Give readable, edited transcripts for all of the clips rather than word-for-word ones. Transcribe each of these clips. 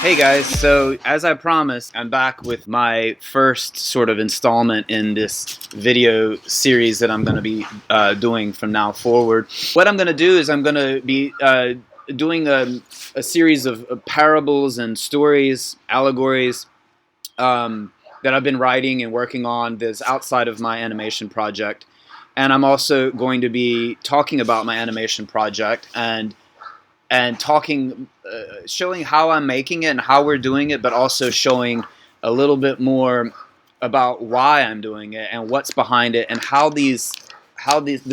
Hey guys, so as I promised, I'm back with my first sort of installment in this video series that I'm going to be doing from now forward. What I'm going to do is I'm going to be doing a series of parables and stories, allegories that I've been writing and working on that's outside of my animation project. And I'm also going to be talking about my animation project and talking, showing how I'm making it and how we're doing it, but also showing a little bit more about why I'm doing it and what's behind it and how this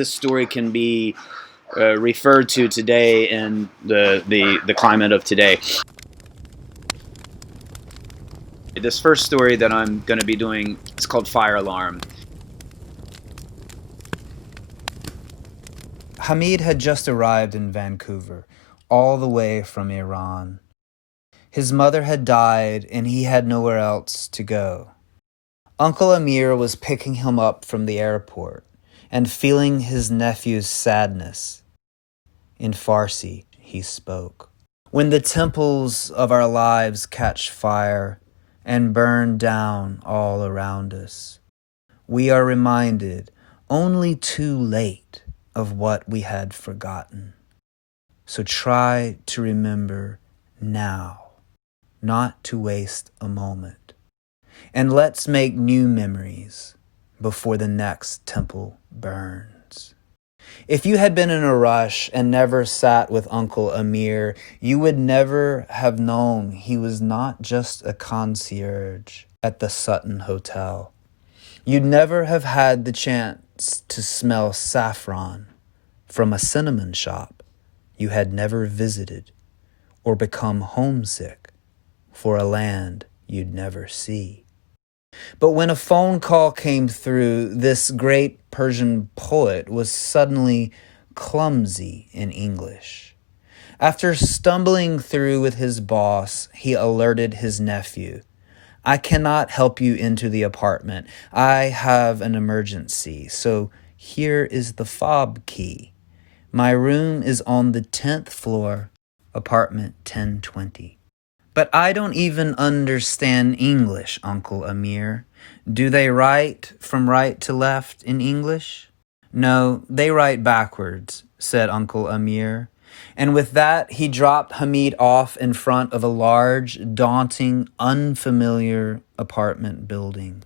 story can be referred to today in the climate of today. This first story that I'm going to be doing is called Fire Alarm. Hamid had just arrived in Vancouver, all the way from Iran. His mother had died and he had nowhere else to go. Uncle Amir was picking him up from the airport and feeling his nephew's sadness. In Farsi, he spoke. When the temples of our lives catch fire and burn down all around us, we are reminded only too late of what we had forgotten. So try to remember now, not to waste a moment. And let's make new memories before the next temple burns. If you had been in a rush and never sat with Uncle Amir, you would never have known he was not just a concierge at the Sutton Hotel. You'd never have had the chance to smell saffron from a cinnamon shop you had never visited, or become homesick for a land you'd never see. But when a phone call came through, this great Persian poet was suddenly clumsy in English. After stumbling through with his boss, he alerted his nephew. I cannot help you into the apartment. I have an emergency, so here is the fob key. My room is on the 10th floor, apartment 1020. But I don't even understand English, Uncle Amir. Do they write from right to left in English? No, they write backwards, said Uncle Amir. And with that, he dropped Hamid off in front of a large, daunting, unfamiliar apartment building.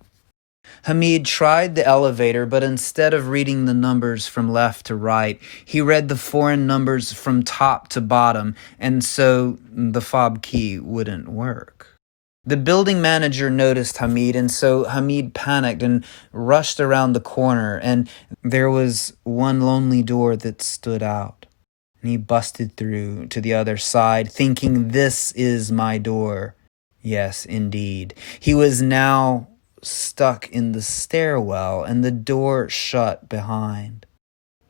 Hamid tried the elevator, but instead of reading the numbers from left to right, he read the foreign numbers from top to bottom, and so the fob key wouldn't work. The building manager noticed Hamid, and so Hamid panicked and rushed around the corner, and there was one lonely door that stood out. And he busted through to the other side, thinking, this is my door. Yes, indeed. He was now stuck in the stairwell and the door shut behind.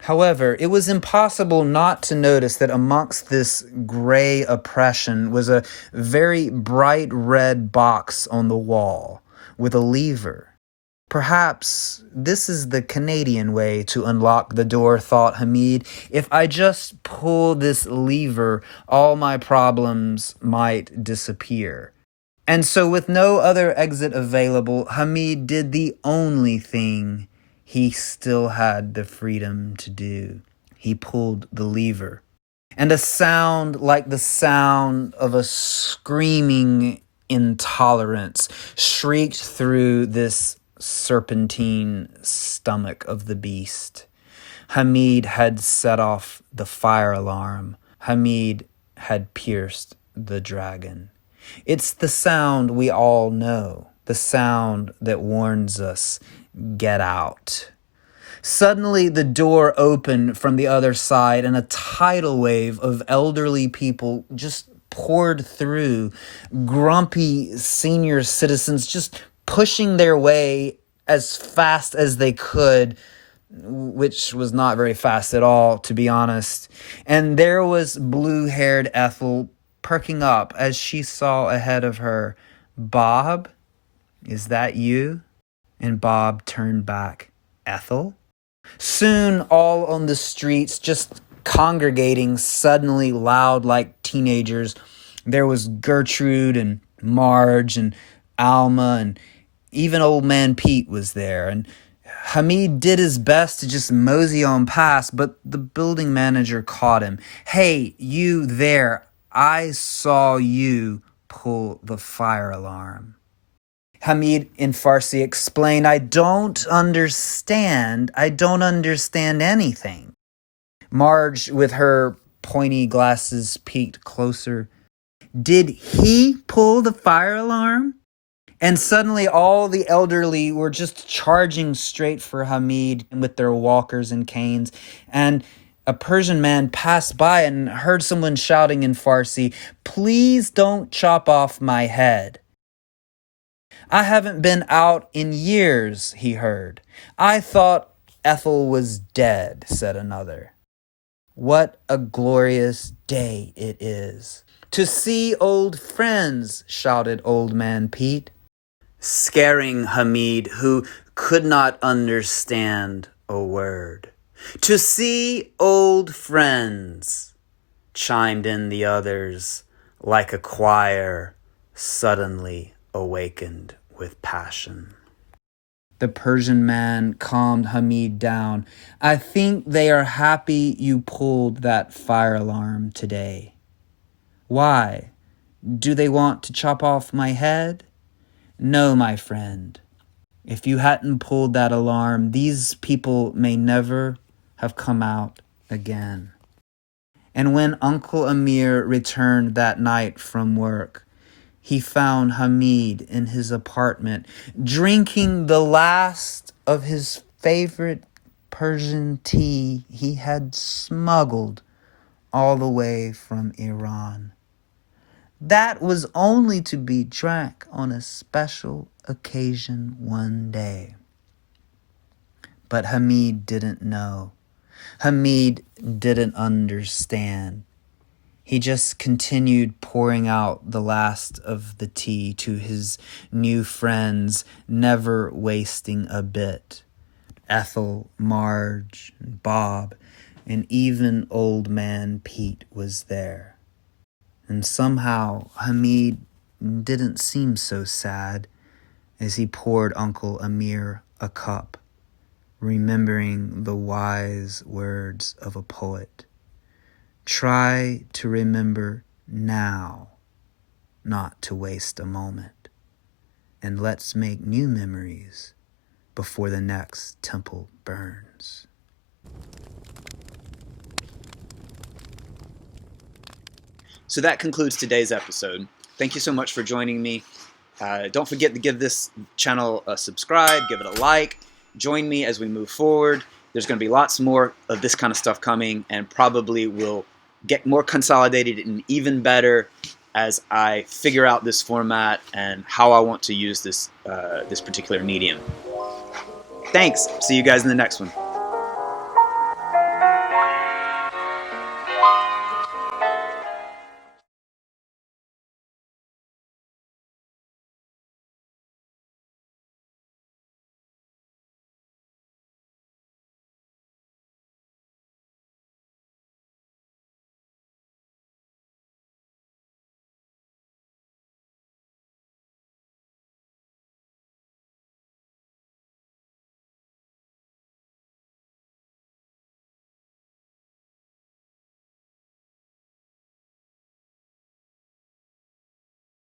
However, it was impossible not to notice that amongst this gray oppression was a very bright red box on the wall with a lever. Perhaps this is the Canadian way to unlock the door, thought Hamid. If I just pull this lever, all my problems might disappear. And so with no other exit available, Hamid did the only thing he still had the freedom to do. He pulled the lever. And a sound like the sound of a screaming intolerance shrieked through this serpentine stomach of the beast. Hamid had set off the fire alarm. Hamid had pierced the dragon. It's the sound we all know, the sound that warns us, get out. Suddenly, the door opened from the other side, and a tidal wave of elderly people just poured through, grumpy senior citizens just pushing their way as fast as they could, which was not very fast at all, to be honest. And there was blue-haired Ethel perking up as she saw ahead of her, Bob, is that you? And Bob turned back, Ethel? Soon all on the streets, just congregating suddenly loud like teenagers, There was Gertrude and Marge and Alma, and even old man Pete was there. And Hamid did his best to just mosey on past, but the building manager caught him. "Hey, you there, I saw you pull the fire alarm." Hamid in Farsi explained, I don't understand anything." Marge, with her pointy glasses peeked closer. "Did he pull the fire alarm?" And suddenly all the elderly were just charging straight for Hamid with their walkers and canes. And a Persian man passed by and heard someone shouting in Farsi, "Please don't chop off my head." "I haven't been out in years," he heard. "I thought Ethel was dead," said another. "What a glorious day it is to see old friends," shouted old man Pete, scaring Hamid, who could not understand a word. "To see old friends," chimed in the others, like a choir suddenly awakened with passion. The Persian man calmed Hamid down. "I think they are happy you pulled that fire alarm today." "Why? Do they want to chop off my head?" "No, my friend. If you hadn't pulled that alarm, these people may never have come out again." And when Uncle Amir returned that night from work, he found Hamid in his apartment, drinking the last of his favorite Persian tea he had smuggled all the way from Iran. That was only to be drank on a special occasion one day. But Hamid didn't know. Hamid didn't understand. He just continued pouring out the last of the tea to his new friends, never wasting a bit. Ethel, Marge, Bob, and even old man Pete was there. And somehow Hamid didn't seem so sad as he poured Uncle Amir a cup, remembering the wise words of a poet. Try to remember now, not to waste a moment. And let's make new memories before the next temple burns. So that concludes today's episode. Thank you so much for joining me. Don't forget to give this channel a subscribe, give it a like. Join me as we move forward. There's going to be lots more of this kind of stuff coming, and probably will get more consolidated and even better as I figure out this format and how I want to use this particular medium. Thanks. See you guys in the next one.